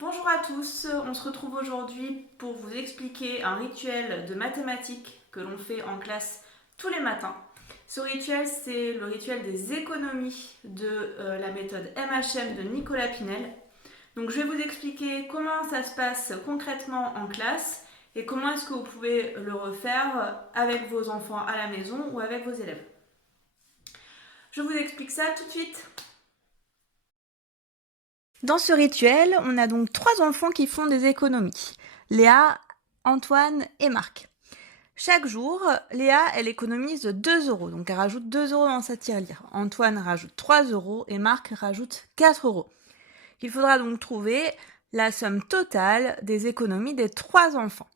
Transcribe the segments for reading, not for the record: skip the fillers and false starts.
Bonjour à tous, on se retrouve aujourd'hui pour vous expliquer un rituel de mathématiques que l'on fait en classe tous les matins. Ce rituel, c'est le rituel des économies de la méthode MHM de Nicolas Pinel. Donc je vais vous expliquer comment ça se passe concrètement en classe et comment est-ce que vous pouvez le refaire avec vos enfants à la maison ou avec vos élèves. Je vous explique ça tout de suite. Dans ce rituel, on a donc 3 enfants qui font des économies. Léa, Antoine et Marc. Chaque jour, Léa, elle économise 2 euros, donc elle rajoute 2 euros dans sa tirelire. Antoine rajoute 3 euros et Marc rajoute 4 euros. Il faudra donc trouver la somme totale des économies des 3 enfants.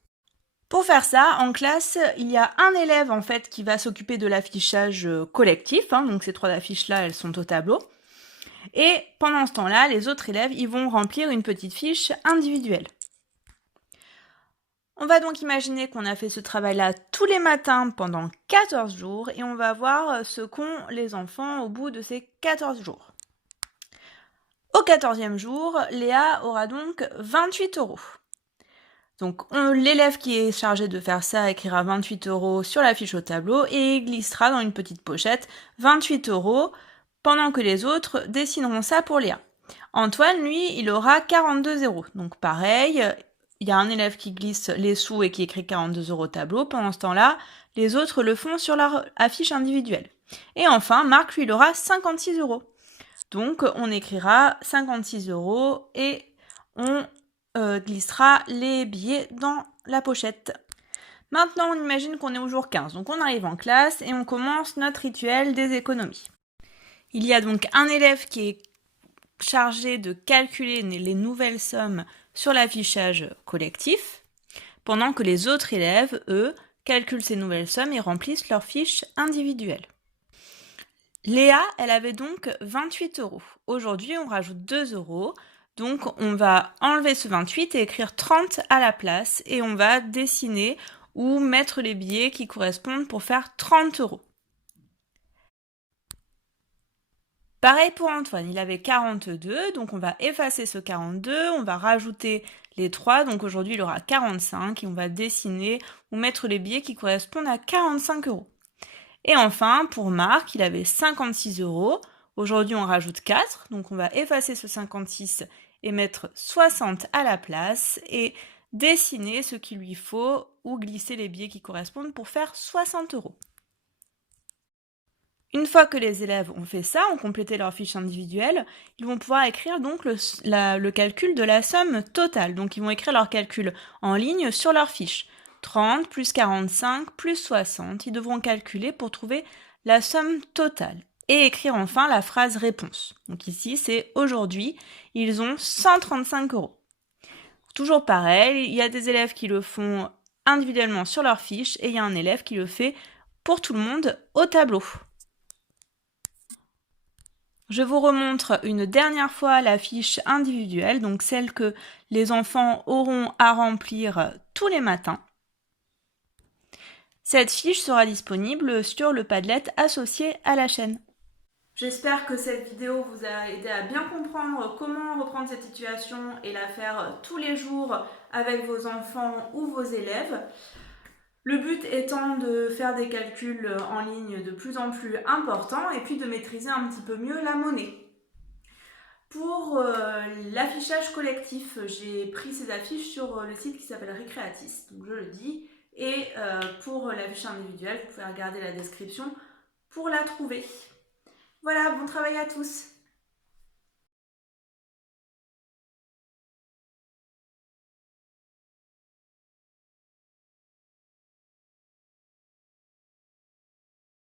Pour faire ça, en classe, il y a un élève en fait qui va s'occuper de l'affichage collectif, donc ces 3 affiches-là, elles sont au tableau. Et pendant ce temps-là, les autres élèves, ils vont remplir une petite fiche individuelle. On va donc imaginer qu'on a fait ce travail-là tous les matins pendant 14 jours et on va voir ce qu'ont les enfants au bout de ces 14 jours. Au 14e jour, Léa aura donc 28 euros. Donc l'élève qui est chargé de faire ça écrira 28 euros sur la fiche au tableau et glissera dans une petite pochette 28 euros pendant que les autres dessineront ça pour Léa. Antoine, lui, il aura 42 euros. Donc pareil, il y a un élève qui glisse les sous et qui écrit 42 euros au tableau. Pendant ce temps-là, les autres le font sur leur affiche individuelle. Et enfin, Marc, lui, il aura 56 euros. Donc on écrira 56 euros et on glissera les billets dans la pochette. Maintenant, on imagine qu'on est au jour 15. Donc on arrive en classe et on commence notre rituel des économies. Il y a donc un élève qui est chargé de calculer les nouvelles sommes sur l'affichage collectif, pendant que les autres élèves, eux, calculent ces nouvelles sommes et remplissent leurs fiches individuelles. Léa, elle avait donc 28 euros. Aujourd'hui, on rajoute 2 euros. Donc, on va enlever ce 28 et écrire 30 à la place et on va dessiner ou mettre les billets qui correspondent pour faire 30 euros. Pareil pour Antoine, il avait 42, donc on va effacer ce 42, on va rajouter les 3, donc aujourd'hui il aura 45 et on va dessiner ou mettre les billets qui correspondent à 45 euros. Et enfin, pour Marc, il avait 56 euros, aujourd'hui on rajoute 4, donc on va effacer ce 56 et mettre 60 à la place et dessiner ce qu'il lui faut ou glisser les billets qui correspondent pour faire 60 euros. Une fois que les élèves ont fait ça, ont complété leur fiche individuelle, ils vont pouvoir écrire donc le calcul de la somme totale. Donc ils vont écrire leur calcul en ligne sur leur fiche. 30 plus 45 plus 60. Ils devront calculer pour trouver la somme totale. Et écrire enfin la phrase réponse. Donc ici, c'est aujourd'hui, ils ont 135 euros. Toujours pareil, il y a des élèves qui le font individuellement sur leur fiche et il y a un élève qui le fait pour tout le monde au tableau. Je vous remontre une dernière fois la fiche individuelle, donc celle que les enfants auront à remplir tous les matins. Cette fiche sera disponible sur le Padlet associé à la chaîne. J'espère que cette vidéo vous a aidé à bien comprendre comment reprendre cette situation et la faire tous les jours avec vos enfants ou vos élèves. Le but étant de faire des calculs en ligne de plus en plus importants et puis de maîtriser un petit peu mieux la monnaie. Pour l'affichage collectif, j'ai pris ces affiches sur le site qui s'appelle Recreatis, donc je le dis. Et pour l'affiche individuelle, vous pouvez regarder la description pour la trouver. Voilà, bon travail à tous!